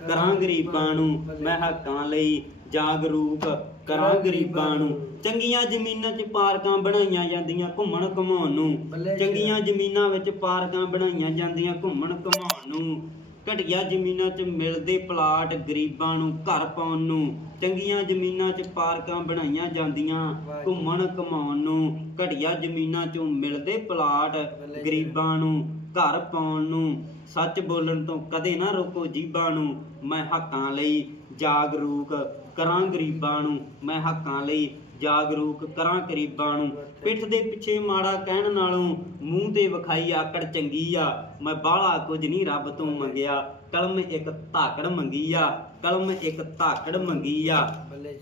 ਕਰਾਂ ਗਰੀਬਾਂ ਨੂੰ। ਮੈਂ ਹੱਕਾਂ ਲਈ ਜਾਗਰੂਕ ਕਰਾਂ ਗਰੀਬਾਂ ਨੂੰ। ਚੰਗੀਆਂ ਜ਼ਮੀਨਾਂ 'ਚ ਪਾਰਕਾਂ ਬਣਾਈਆਂ ਜਾਂਦੀਆਂ ਘੁੰਮਣ ਘਮਾਉਣ ਨੂੰ। ਚੰਗੀਆਂ ਜ਼ਮੀਨਾਂ ਵਿੱਚ ਪਾਰਕਾਂ ਬਣਾਈਆਂ ਜਾਂਦੀਆਂ ਘੁੰਮਣ ਘਮਾਉਣ ਨੂੰ। ਘਟੀਆ ਜ਼ਮੀਨਾਂ 'ਚ ਮਿਲਦੇ ਪਲਾਟ ਗਰੀਬਾਂ ਨੂੰ ਘਰ ਪਾਉਣ ਨੂੰ ਚੰਗੀਆਂ ਜ਼ਮੀਨਾਂ 'ਚ ਪਾਰਕਾਂ ਬਣਾਈਆਂ ਜਾਂਦੀਆਂ। ਘੁੰਮਣ ਘਮਾਉਣ ਨੂੰ ਘਟੀਆ ਜ਼ਮੀਨਾਂ 'ਚੋਂ ਮਿਲਦੇ ਪਲਾਟ। ਗਰੀਬਾਂ ਨੂੰ ਘਰ ਪਾਉਣ ਨੂੰ ਸੱਚ ਬੋਲਣ ਤੋਂ ਕਦੇ ਨਾ ਰੋਕੋ ਜੀਬਾਂ ਨੂੰ ਮੈਂ ਹੱਕਾਂ ਲਈ ਜਾਗਰੂਕ ਕਰਾਂ ਗਰੀਬਾਂ ਨੂੰ ਮੈਂ ਹੱਕਾਂ ਲਈ ਜਾਗਰੂਕ ਕਰਾਂ ਗਰੀਬਾਂ ਨੂੰ। ਪਿੱਠ ਦੇ ਪਿੱਛੇ ਮਾੜਾ ਕਹਿਣ ਨਾਲੋਂ ਮੂੰਹ ਤੇ ਵਿਖਾਈ ਆਕੜ ਚੰਗੀ ਆ। ਮੈਂ ਬਾਹਲਾ ਕੁਝ ਨਹੀਂ ਰੱਬ ਤੋਂ ਮੰਗਿਆ। ਕਲਮ ਇੱਕ ਧਾਕੜ ਮੰਗੀ ਆ। ਕਲਮ ਇੱਕ ਧਾਕੜ ਮੰਗੀ ਆ। ਬੱਲੇ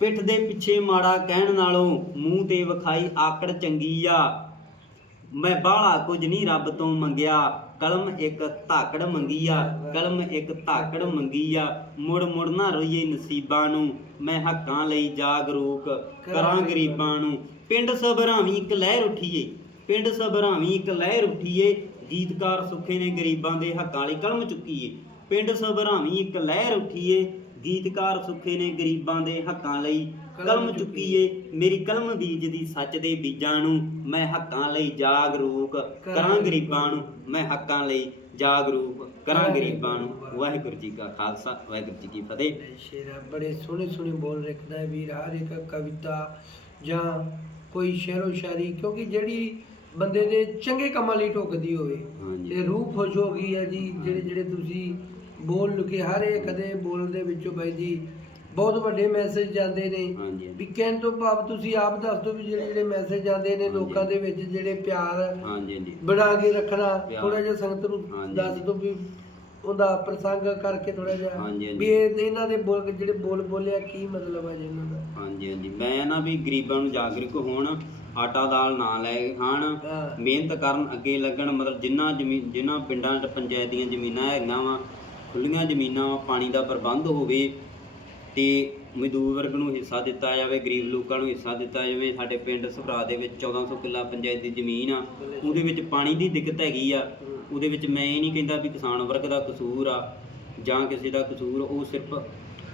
ਪਿੱਠ ਦੇ ਪਿੱਛੇ ਮਾੜਾ ਕਹਿਣ ਨਾਲੋਂ ਮੂੰਹ ਤੇ ਵਿਖਾਈ ਆਕੜ ਚੰਗੀ ਆ। ਮੈਂ ਬਾਹਲਾ ਕੁਝ ਨਹੀਂ ਰੱਬ ਤੋਂ ਮੰਗਿਆ। ਕਲਮ ਇੱਕ ਧਾਕੜ ਮੰਗੀ ਆ ਕਲਮ ਇੱਕ ਧਾਕੜ ਮੰਗੀ ਆ ਮੁੜ ਮੁੜ ਨਾ ਰੋਈਏ ਨਸੀਬਾਂ ਨੂੰ, ਮੈਂ ਹੱਕਾਂ ਲਈ ਜਾਗਰੂਕ ਕਰਾਂ ਗਰੀਬਾਂ ਨੂੰ। ਪਿੰਡ ਸਭਰਾਵੀਂ ਇੱਕ ਲਹਿਰ ਉੱਠੀਏ, ਪਿੰਡ ਸਭਰਾਵੀਂ ਇੱਕ ਲਹਿਰ ਉੱਠੀਏ। ਗੀਤਕਾਰ ਸੁੱਖੇ ਨੇ ਗਰੀਬਾਂ ਦੇ ਹੱਕਾਂ ਲਈ ਕਲਮ ਚੁੱਕੀਏ। ਪਿੰਡ ਸਭਰਾਵੀਂ ਇੱਕ ਲਹਿਰ ਉੱਠੀਏ, ਗੀਤਕਾਰ ਸੁੱਖੇ ਨੇ ਗਰੀਬਾਂ ਦੇ ਹੱਕਾਂ ਲਈ ਕਲਮ ਚੁੱਕੀਏ ਮੇਰੀ ਕਲਮ ਬੀਜਦੀ ਸੱਚ ਦੇ ਬੀਜਾਂ ਨੂੰ ਮੈਂ ਹੱਕਾਂ ਲਈ ਜਾਗਰੂਕ ਕਰਾਂ ਗਰੀਬਾਂ ਨੂੰ ਮੈਂ ਹੱਕਾਂ ਲਈ ਜਾਗਰੂਕ ਕਰਾਂ ਗਰੀਬਾਂ ਨੂੰ। ਵਾਹਿਗੁਰੂ। ਜੀ ਕਾ ਖਾਲਸਾ ਵਾਹਿਗੁਰੂ ਜੀ ਕੀ ਫਤਿਹ। ਸ਼ੇਰਾ ਬੜੇ ਸੋਹਣੇ ਸੋਹਣੇ ਬੋਲ ਰੱਖਦਾ ਹੈ ਵੀਰ ਹਰ ਇੱਕ ਕਵਿਤਾ ਜਾਂ ਕੋਈ ਸ਼ੇਰੋ ਸ਼ਾਇਰੀ ਕਿਉਂਕਿ ਜਿਹੜੀ ਬੰਦੇ ਦੇ ਚੰਗੇ ਕੰਮਾਂ ਲਈ ਢੁਕਦੀ ਹੋਵੇ ਤੇ ਰੂਹ ਖੁਸ਼ ਹੋ ਗਈ ਹੈ ਜੀ ਜਿਹੜੇ ਜਿਹੜੇ ਤੁਸੀਂ ਬੋਲ ਲੁਕੇ ਹਰ ਇੱਕ ਦੇ ਬੋਲ ਦੇ ਵਿੱਚੋਂ ਬਾਈ ਜੀ ਬਹੁਤ ਵੱਡੇ ਮੈਸੇਜ ਜਾਂਦੇ ਨੇ ਹਾਂਜੀ ਵੀ ਕਹਿਣ ਤੋਂ ਭਾਵ ਤੁਸੀਂ ਆਪ ਦੱਸ ਦਿਓ ਵੀ ਜਿਹੜੇ ਜਿਹੜੇ ਮੈਸੇਜ ਜਾਂਦੇ ਨੇ ਹਾਂਜੀ। ਲੋਕਾਂ ਦੇ ਵਿੱਚ ਜਿਹੜੇ ਪਿਆਰ ਹਾਂਜੀ ਹਾਂਜੀ ਬਣਾ ਕੇ ਰੱਖਣਾ ਪਿਆਰ। ਥੋੜਾ ਜਿਹਾ ਸੰਗਤ ਨੂੰ ਹਾਂਜੀ। ਦੱਸ ਦਿਓ ਵੀ ਉਹਦਾ ਪ੍ਰਸੰਗ ਕਰਕੇ ਥੋੜਾ ਜਿਹਾ ਹਾਂਜੀ, ਹਾਂਜੀ। ਵੀ ਇਹ- ਇਹਨਾਂ ਦੇ ਬੋਲ ਜਿਹੜੇ ਬੋਲ ਬੋਲਿਆ ਕੀ ਮਤਲਬ ਹੈ ਜੀ ਇਹਨਾਂ ਦਾ ਹਾਂਜੀ ਹਾਂਜੀ ਮੈਂ ਨਾ ਵੀ ਗਰੀਬਾਂ ਨੂੰ ਜਾਗਰੂਕ ਹੋਣ ਆਟਾ ਦਾਲ ਨਾ ਲੈ ਖਾਣ ਹਾਂ ਮਿਹਨਤ ਕਰਨ ਅੱਗੇ ਲੱਗਣ ਮਤਲਬ ਜਿੰਨਾ ਜ਼ਮੀਨ ਜਿੰਨਾ ਪਿੰਡਾਂ 'ਚ ਪੰਚਾਇਤ ਦੀਆਂ ਜ਼ਮੀਨਾਂ ਹੈਗੀਆਂ ਵਾ ਖੁੱਲੀਆਂ ਜ਼ਮੀਨਾਂ ਵਾ ਪਾਣੀ ਦਾ ਪ੍ਰਬੰਧ ਹੋਵੇ ਤੇ ਮਜ਼ਦੂਰ ਵਰਗ ਨੂੰ ਹਿੱਸਾ ਦਿੱਤਾ ਜਾਵੇ, ਗਰੀਬ ਲੋਕਾਂ ਨੂੰ ਹਿੱਸਾ ਦਿੱਤਾ ਜਾਵੇ। ਸਾਡੇ ਪਿੰਡ ਸਭਰਾ ਦੇ ਵਿੱਚ 1400 ਕਿੱਲਾ ਪੰਚਾਇਤ ਦੀ ਜ਼ਮੀਨ ਆ। ਉਹਦੇ ਵਿੱਚ ਪਾਣੀ ਦੀ ਦਿੱਕਤ ਹੈਗੀ ਆ। ਉਹਦੇ ਵਿੱਚ ਮੈਂ ਇਹ ਨਹੀਂ ਕਹਿੰਦਾ ਵੀ ਕਿਸਾਨ ਵਰਗ ਦਾ ਕਸੂਰ ਆ ਜਾਂ ਕਿਸੇ ਦਾ ਕਸੂਰ। ਉਹ ਸਿਰਫ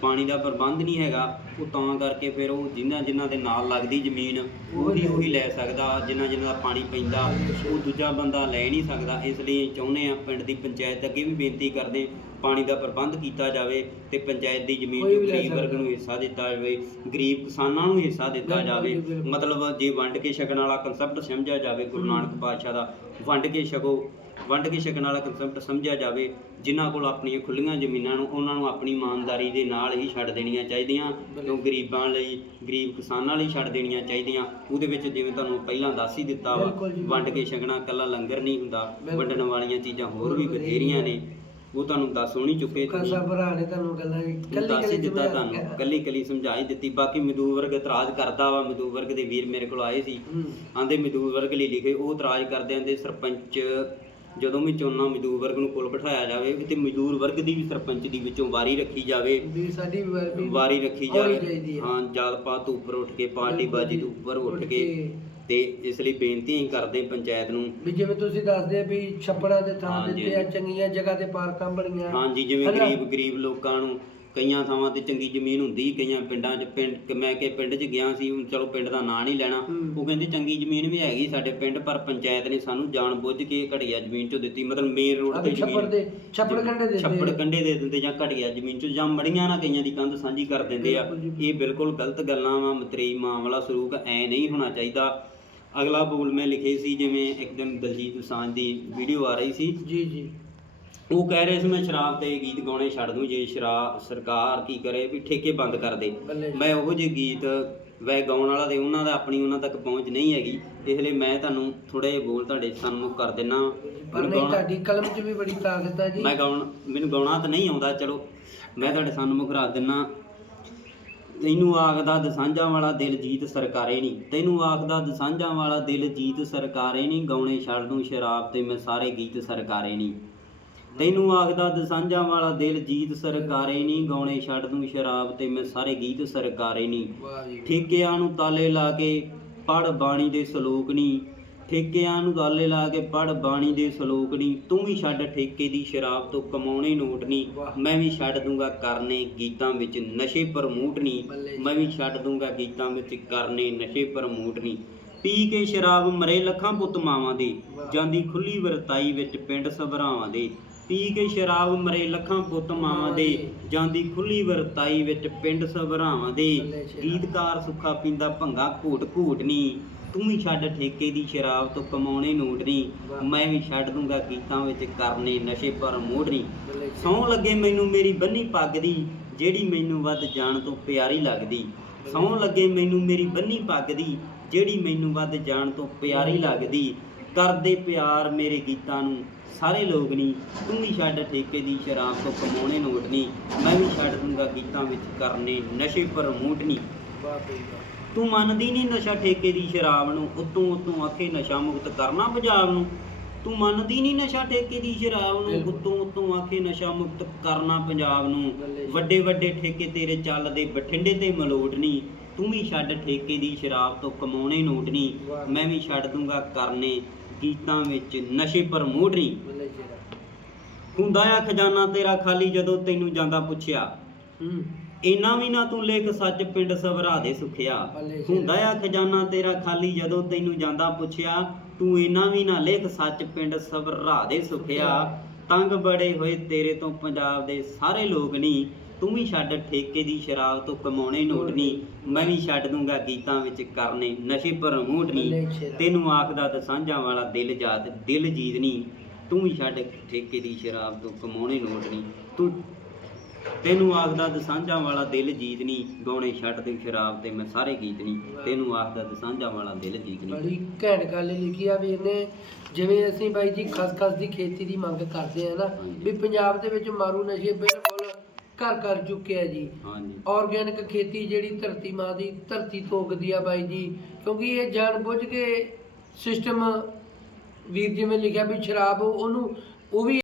ਪਾਣੀ ਦਾ ਪ੍ਰਬੰਧ ਨਹੀਂ ਹੈਗਾ ਉਹ ਤਾਂ ਕਰਕੇ ਫਿਰ ਉਹ ਜਿਨ੍ਹਾਂ ਜਿਨ੍ਹਾਂ ਦੇ ਨਾਲ ਲੱਗਦੀ ਜ਼ਮੀਨ ਉਹੀ ਉਹੀ ਲੈ ਸਕਦਾ ਜਿਨ੍ਹਾਂ ਜਿਨ੍ਹਾਂ ਦਾ ਪਾਣੀ ਪੈਂਦਾ ਉਹ ਦੂਜਾ ਬੰਦਾ ਲੈ ਨਹੀਂ ਸਕਦਾ ਇਸ ਲਈ ਚਾਹੁੰਦੇ ਆ ਪਿੰਡ ਦੀ ਪੰਚਾਇਤ ਅੱਗੇ ਵੀ ਬੇਨਤੀ ਕਰਦੇ ਪਾਣੀ ਦਾ ਪ੍ਰਬੰਧ ਕੀਤਾ ਜਾਵੇ ਤੇ ਪੰਚਾਇਤ ਦੀ ਜ਼ਮੀਨ ਲੈ ਗਰੀਬ ਵਰਗ। ਨੂੰ ਹਿੱਸਾ ਦਿੱਤਾ ਜਾਵੇ ਗਰੀਬ ਕਿਸਾਨਾਂ ਨੂੰ ਹਿੱਸਾ ਦਿੱਤਾ ਜਾਵੇ। ਮਤਲਬ ਜੇ ਵੰਡ ਕੇ ਛਕਣ ਵਾਲਾ ਕਨਸੈਪਟ ਸਮਝਿਆ ਜਾਵੇ ਗੁਰੂ। ਨਾਨਕ ਪਾਤਸ਼ਾਹ ਦਾ ਵੰਡ ਕੇ ਛਕੋ ਵੰਡ ਕੇ ਛਕਣ ਵਾਲਾ ਕਨਸੈਪਟ ਸਮਝਿਆ ਜਾਵੇ ਜਿਨ੍ਹਾਂ ਕੋਲ ਆਪਣੀਆਂ ਖੁੱਲੀਆਂ ਜ਼ਮੀਨਾਂ ਨੂੰ ਉਹਨਾਂ ਨੂੰ ਆਪਣੀ ਇਮਾਨਦਾਰੀ ਦੇ ਨਾਲ ਹੀ ਛੱਡ ਦੇਣੀਆਂ ਚਾਹੀਦੀਆਂ ਕਿਉਂ ਗਰੀਬਾਂ ਲਈ ਗਰੀਬ ਕਿਸਾਨਾਂ ਲਈ ਛੱਡ ਦੇਣੀਆਂ ਚਾਹੀਦੀਆਂ ਉਹਦੇ ਵਿੱਚ ਜਿਵੇਂ ਤੁਹਾਨੂੰ ਪਹਿਲਾਂ ਦੱਸ ਹੀ ਦਿੱਤਾ ਵਾ ਵੰਡ ਕੇ। ਛਕਣਾ ਕੱਲਾ ਲੰਗਰ ਨਹੀਂ ਹੁੰਦਾ। ਵੰਡਣ ਵਾਲੀਆਂ ਚੀਜ਼ਾਂ ਹੋਰ ਵੀ ਬਥੇਰੀਆਂ ਨੇ ਉਹ ਤੁਹਾਨੂੰ ਦੱਸ ਹੋਣੀ ਚੁੱਕੇ ਕਸਾ ਭਰਾ ਨੇ ਤੁਹਾਨੂੰ ਗੱਲਾਂ ਕੱਲੀ ਕੱਲੀ ਦਿੱਤਾ ਤੁਹਾਨੂੰ ਕੱਲੀ ਕੱਲੀ ਸਮਝਾ ਹੀ ਦਿੱਤੀ ਬਾਕੀ ਮਜ਼ਦੂਰ ਵਰਗ ਇਤਰਾਜ਼ ਕਰਦਾ ਵਾ ਮਜ਼ਦੂਰ ਵਰਗ ਦੇ ਵੀਰ ਮੇਰੇ ਕੋਲ ਆਏ ਸੀ ਆਂਦੇ ਮਜ਼ਦੂਰ ਵਰਗ ਲਈ ਲਿਖੇ ਉਹ ਇਤਰਾਜ਼ ਕਰਦੇ ਆਂਦੇ ਸਰਪੰਚ ਜਦੋਂ ਵੀ ਚੋਣਾਂ ਮਜ਼ਦੂਰ ਵਰਗ ਨੂੰ ਕੋਲ ਬਿਠਾਇਆ ਜਾਵੇ ਤੇ ਮਜ਼ਦੂਰ ਵਰਗ ਦੀ ਵੀ ਸਰਪੰਚ ਦੀ ਵਿੱਚੋਂ ਵਾਰੀ ਰੱਖੀ ਜਾਵੇ ਵੀ ਸਾਡੀ ਵਾਰ ਰੱਖੀ ਜਾਵੇ ਹੈ। ਜਾਤ ਪਾਤ ਤੋਂ ਉੱਪਰ ਉੱਠ ਕੇ ਪਾਰਟੀ ਬਾਜੀ ਤੋਂ ਉੱਪਰ ਉੱਠ ਕੇ ਤੇ ਇਸ ਲਈ ਬੇਨਤੀ ਹੀ ਕਰਦੇ ਪੰਚਾਇਤ ਨੂੰ ਵੀ ਜਿਵੇਂ ਤੁਸੀਂ ਦੱਸਦੇ ਆ ਵੀ ਛੱਪੜਾਂ ਦੇ ਥਾਂ। ਦਿੱਤੇ ਆ ਚੰਗੀਆਂ ਜਗ੍ਹਾ ਤੇ ਪਾਰਕਾਂ ਬਣੀਆਂ ਹਾਂਜੀ ਜਿਵੇਂ? ਗਰੀਬ ਗਰੀਬ ਲੋਕਾਂ ਨੂੰ ਕਈਆਂ ਥਾਵਾਂ ਤੇ ਚੰਗੀ ਜ਼ਮੀਨ ਹੁੰਦੀ ਕਈਆਂ ਪਿੰਡਾਂ 'ਚ ਪਿੰਡ ਮੈਂ ਕਿ ਪਿੰਡ 'ਚ ਗਿਆ ਸੀ ਹੁਣ ਚਲੋ ਪਿੰਡ ਦਾ ਨਾਂ ਨਹੀਂ ਲੈਣਾ। ਉਹ ਕਹਿੰਦੇ ਚੰਗੀ ਜ਼ਮੀਨ ਵੀ ਹੈਗੀ ਸਾਡੇ ਪਿੰਡ ਪਰ ਪੰਚਾਇਤ ਨੇ ਸਾਨੂੰ ਜਾਣ ਬੁੱਝ ਕੇ ਘਟੀਆ ਜ਼ਮੀਨ 'ਚੋਂ ਦਿੱਤੀ ਮਤਲਬ ਮੇਨ ਰੋਡ ਤੇ ਛੱਪੜ ਦੇ ਛੱਪੜ ਕੰਡੇ ਦੇ ਛੱਪੜ ਕੰਡੇ ਦੇ ਦਿੰਦੇ ਜਾਂ ਘਟੀਆ ਜ਼ਮੀਨ 'ਚੋਂ ਜਾਂ ਮੜੀਆਂ ਨਾ ਕਈਆਂ ਦੀ ਕੰਧ ਸਾਂਝੀ ਕਰ ਦਿੰਦੇ ਆ। ਇਹ ਬਿਲਕੁਲ ਗਲਤ ਗੱਲਾਂ ਵਾ ਮਤਰੀ ਮਾਮਲਾ ਸਰੂਕ ਐ ਨਹੀਂ ਹੋਣਾ ਚਾਹੀਦਾ। ਅਗਲਾ ਬੋਲ ਮੈਂ ਲਿਖੇ ਸੀ ਜਿਵੇਂ ਇੱਕ ਦਿਨ ਦਲਜੀਤ ਦੋਸਾਂਝ ਦੀ ਵੀਡੀਓ ਆ ਰਹੀ ਸੀ। ਜੀ ਜੀ। ਉਹ ਕਹਿ ਰਹੇ ਸੀ ਮੈਂ ਸ਼ਰਾਬ ਤੇ ਗੀਤ ਗਾਉਣੇ ਛੱਡ ਦੂੰ ਜੇ ਸ਼ਰਾਬ ਸਰਕਾਰ ਕੀ ਕਰੇ ਵੀ ਠੇਕੇ ਬੰਦ ਕਰ ਦੇ। ਮੈਂ ਉਹੋ ਜਿਹੇ ਗੀਤ ਵੈ ਗਾਉਣ ਵਾਲਾ ਤੇ ਉਹਨਾਂ ਦਾ ਆਪਣੀ ਉਹਨਾਂ ਤੱਕ ਪਹੁੰਚ ਨਹੀਂ ਹੈਗੀ। ਇਸ ਲਈ ਮੈਂ ਤੁਹਾਨੂੰ ਥੋੜੇ ਜਿਹੇ ਬੋਲ ਤੁਹਾਡੇ ਸਾਹਮਣੇ ਕਰ ਦਿੰਨਾ। ਪਰ ਨਹੀਂ ਤੁਹਾਡੀ ਕਲਮ 'ਚ ਵੀ ਬੜੀ ਤਾਕਤ ਹੈ ਜੀ। ਮੈਂ ਗਾਉਣ ਮੈਨੂੰ ਗਾਉਣਾ ਤਾਂ ਨਹੀਂ ਆਉਂਦਾ ਚਲੋ ਮੈਂ ਤੁਹਾਡੇ ਸਾਹਮਣੇ ਕਰਾ ਦਿੰਨਾ। ਤੈਨੂੰ ਆਖਦਾ ਦਸਾਂਝਾਂ ਵਾਲਾ ਦਿਲ ਜੀਤ ਸਰਕਾਰੇ ਨਹੀਂ ਤੈਨੂੰ ਆਖਦਾ ਦਸਾਂਝਾਂ ਵਾਲਾ ਦਿਲ ਜੀਤ ਸਰਕਾਰੇ ਨਹੀਂ ਗਾਉਣੇ ਛੱਡ ਦੂੰ ਸ਼ਰਾਬ ਤੇ ਮੈਂ ਸਾਰੇ ਗੀਤ ਸਰਕਾਰੇ ਨਹੀਂ ਤੈਨੂੰ ਆਖਦਾ ਦਸਾਂਝਾਂ ਵਾਲਾ ਦਿਲ ਜੀਤ ਸਰਕਾਰੇ ਨਹੀਂ ਗਾਉਣੇ ਛੱਡ ਦੂੰ ਸ਼ਰਾਬ ਤੇ ਮੈਂ ਸਾਰੇ ਗੀਤ ਸਰਕਾਰੇ ਨਹੀਂ ਠੇਕਿਆਂ ਨੂੰ ਤਾਲੇ ਲਾ ਕੇ ਪੜ ਬਾਣੀ ਦੇ ਸਲੋਕ ਨਹੀਂ ਠੇਕਿਆਂ ਨੂੰ ਤਾਲੇ ਲਾ ਕੇ ਪੜ ਬਾਣੀ ਦੇ ਸਲੋਕ ਨਹੀਂ ਤੂੰ ਵੀ ਛੱਡ ਠੇਕੇ ਦੀ ਸ਼ਰਾਬ ਤੋਂ ਕਮਾਉਣੇ ਨੋਟ ਨਹੀਂ। ਮੈਂ ਵੀ ਛੱਡ ਦੂੰਗਾ ਕਰਨੇ ਗੀਤਾਂ ਵਿੱਚ ਨਸ਼ੇ ਪ੍ਰਮੋਟ ਨਹੀਂ। ਮੈਂ ਵੀ ਛੱਡ ਦੂੰਗਾ ਗੀਤਾਂ ਵਿੱਚ ਕਰਨੇ ਨਸ਼ੇ ਪ੍ਰਮੋਟ ਨਹੀਂ ਪੀ ਕੇ ਸ਼ਰਾਬ ਮਰੇ ਲੱਖਾਂ ਪੁੱਤ ਮਾਵਾਂ ਦੇ। ਜਾਂਦੀ ਖੁੱਲੀ ਵਰਤਾਈ ਵਿੱਚ ਪਿੰਡ ਸਭਰਾਵਾਂ ਦੇ। ਪੀ ਕੇ ਸ਼ਰਾਬ ਮਰੇ ਲੱਖਾਂ ਪੁੱਤ ਮਾਵਾਂ ਦੇ, ਜਾਂਦੀ ਖੁੱਲੀ ਵਰਤਾਈ ਵਿੱਚ ਪਿੰਡ ਸਭਰਾਵਾਂ ਦੇ। ਗੀਤਕਾਰ ਸੁੱਖਾ ਪੀਂਦਾ ਭੰਗਾ ਘੂਟ ਘੂਟ ਨਹੀਂ ਤੂੰ ਹੀ ਛੱਡ ਠੇਕੇ ਦੀ ਸ਼ਰਾਬ ਤੋਂ ਕਮਾਉਣੇ ਨੋਟ ਨਹੀਂ ਮੈਂ ਵੀ ਛੱਡ ਦੂੰਗਾ ਗੀਤਾਂ ਵਿੱਚ ਕਰਨੇ ਨਸ਼ੇ ਪਰ ਮੋੜ ਨਹੀਂ ਸੌਂ ਲੱਗੇ ਮੈਨੂੰ ਮੇਰੀ ਬੰਨੀ ਪੱਗ ਦੀ, ਜਿਹੜੀ ਮੈਨੂੰ ਵੱਧ ਜਾਣ ਤੋਂ ਪਿਆਰੀ ਲੱਗਦੀ। ਸੌਂ ਲੱਗੇ ਮੈਨੂੰ ਮੇਰੀ ਬੰਨੀ ਪੱਗ ਦੀ, ਜਿਹੜੀ ਮੈਨੂੰ ਵੱਧ ਜਾਣ ਤੋਂ ਪਿਆਰੀ ਲੱਗਦੀ। ਕਰਦੇ ਪਿਆਰ ਮੇਰੇ ਗੀਤਾਂ ਨੂੰ ਸਾਰੇ ਲੋਕ ਨਹੀਂ ਤੂੰ ਵੀ ਛੱਡ ਠੇਕੇ ਦੀ ਸ਼ਰਾਬ ਤੋਂ ਕਮਾਉਣੇ ਨੋਟ ਨਹੀਂ ਮੈਂ ਵੀ ਛੱਡ ਦੂੰਗਾ ਗੀਤਾਂ ਵਿੱਚ ਕਰਨੇ ਨਸ਼ੇ ਪਰ ਮੂਟ ਨਹੀਂ ਤੂੰ ਮੰਨਦੀ ਨਹੀਂ ਨਸ਼ਾ ਠੇਕੇ ਦੀ ਸ਼ਰਾਬ ਨੂੰ ਉਤੋਂ ਉਤੋਂ ਆਖੇ ਨਸ਼ਾ ਮੁਕਤ ਕਰਨਾ ਪੰਜਾਬ ਨੂੰ ਤੂੰ ਮੰਨਦੀ ਨਹੀਂ ਨਸ਼ਾ ਠੇਕੇ ਦੀ ਸ਼ਰਾਬ ਨੂੰ। ਉਤੋਂ ਉਤੋਂ ਆਖੇ ਨਸ਼ਾ ਮੁਕਤ ਕਰਨਾ ਪੰਜਾਬ ਨੂੰ। ਵੱਡੇ ਵੱਡੇ ਠੇਕੇ ਤੇਰੇ ਚੱਲਦੇ ਬਠਿੰਡੇ ਤੇ ਮਲੋਟ ਨਹੀਂ ਤੂੰ ਵੀ ਛੱਡ ਠੇਕੇ ਦੀ ਸ਼ਰਾਬ ਤੋਂ ਕਮਾਉਣੇ ਨੋਟ ਨਹੀਂ। ਮੈਂ ਵੀ ਛੱਡ ਦੂੰਗਾ ਕਰਨੇ ਗੀਤਾਂ ਵਿੱਚ ਨਸ਼ੇ ਨਹੀਂ ਬੱਲੇ ਸ਼ੇਰਾ ਹੁੰਦਾ ਆ ਖਜ਼ਾਨਾ ਤੇਰਾ ਖਾਲੀ ਜਦੋਂ ਤੈਨੂੰ ਜਾਂਦਾ ਪੁੱਛਿਆ। ਇੰਨਾ ਵੀ ਨਾ ਤੂੰ ਲਿਖ ਸੱਚ ਪਿੰਡ ਸਭਰਾ ਦੇ ਸੁਖਿਆ। ਹੁੰਦਾ ਆ ਖਜ਼ਾਨਾ ਤੇਰਾ ਖਾਲੀ ਜਦੋਂ ਤੈਨੂੰ ਜਾਂਦਾ ਪੁੱਛਿਆ। ਤੂੰ ਇੰਨਾ ਵੀ ਨਾ ਲਿਖ ਸੱਚ ਪਿੰਡ ਸਭਰਾ ਦੇ ਸੁਖਿਆ। ਤੰਗ ਬੜੇ ਹੋਏ ਤੇਰੇ ਤੋਂ ਪੰਜਾਬ ਦੇ ਸਾਰੇ ਲੋਕ ਨਹੀਂ ਤੂੰ ਵੀ ਛੱਡ ਠੇਕੇ ਦੀ ਸ਼ਰਾਬ ਤੋਂ ਕਮਾਉਣੇ ਨੋਟ ਨਹੀਂ ਮੈਂ ਵੀ ਛੱਡ ਦੂੰਗਾ ਗੀਤਾਂ ਵਿੱਚ ਕਰਨੇ ਨਸ਼ੇ ਪਰ ਮੂਟ ਨਹੀਂ ਬੱਲੇ ਸ਼ੇਰਾ। ਤੈਨੂੰ ਆਖਦਾ ਤਾਂ ਸਾਂਝਾਂ ਵਾਲਾ ਦਿਲ ਜਾਤ ਦਿਲ ਜੀਤ ਨਹੀਂ ਤੂੰ ਵੀ ਛੱਡ ਠੇਕੇ ਦੀ ਸ਼ਰਾਬ ਤੋਂ ਕਮਾਉਣੇ ਨੋਟ ਨਹੀਂ ਤੂੰ ਤੈਨੂੰ ਆਖਦਾ ਦਸਾਂਝਾਂ ਵਾਲਾ ਦਿਲ ਜੀਤਨੀ ਗਾਉਣੇ ਛੱਡ ਦੇ ਸ਼ਰਾਬ ਤੇ ਮੈਂ ਸਾਰੇ ਗੀਤਨੀ ਤੈਨੂੰ ਆਖਦਾ ਦਸਾਂਝਾਂ ਵਾਲਾ ਦਿਲ ਜੀਤਨੀ ਬੜੀ ਘੈਂਟ ਗੱਲ ਲਿਖੀ ਆ ਵੀਰ ਨੇ ਜਿਵੇਂ ਅਸੀਂ ਬਾਈ ਜੀ ਖਸਖਸ ਦੀ ਖੇਤੀ ਦੀ ਮੰਗ ਕਰਦੇ ਆ ਨਾ। ਵੀ ਪੰਜਾਬ ਦੇ ਵਿੱਚ ਮਾਰੂ ਨਸ਼ੇ ਬਿਲਕੁਲ ਘਰ ਕਰ ਚੁੱਕੇ ਆ ਜੀ। ਹਾਂਜੀ। ਆਰਗੈਨਿਕ ਖੇਤੀ ਜਿਹੜੀ ਧਰਤੀ ਮਾਂ ਦੀ ਧਰਤੀ ਤੋਂ ਉਗਦੀ ਆ ਬਾਈ ਜੀ। ਕਿਉਂਕਿ ਇਹ ਜਾਣ ਬੁੱਝ ਕੇ ਸਿਸਟਮ ਵੀਰ ਜਿਵੇਂ ਲਿਖਿਆ ਵੀ ਸ਼ਰਾਬ ਉਹਨੂੰ ਉਹ ਵੀ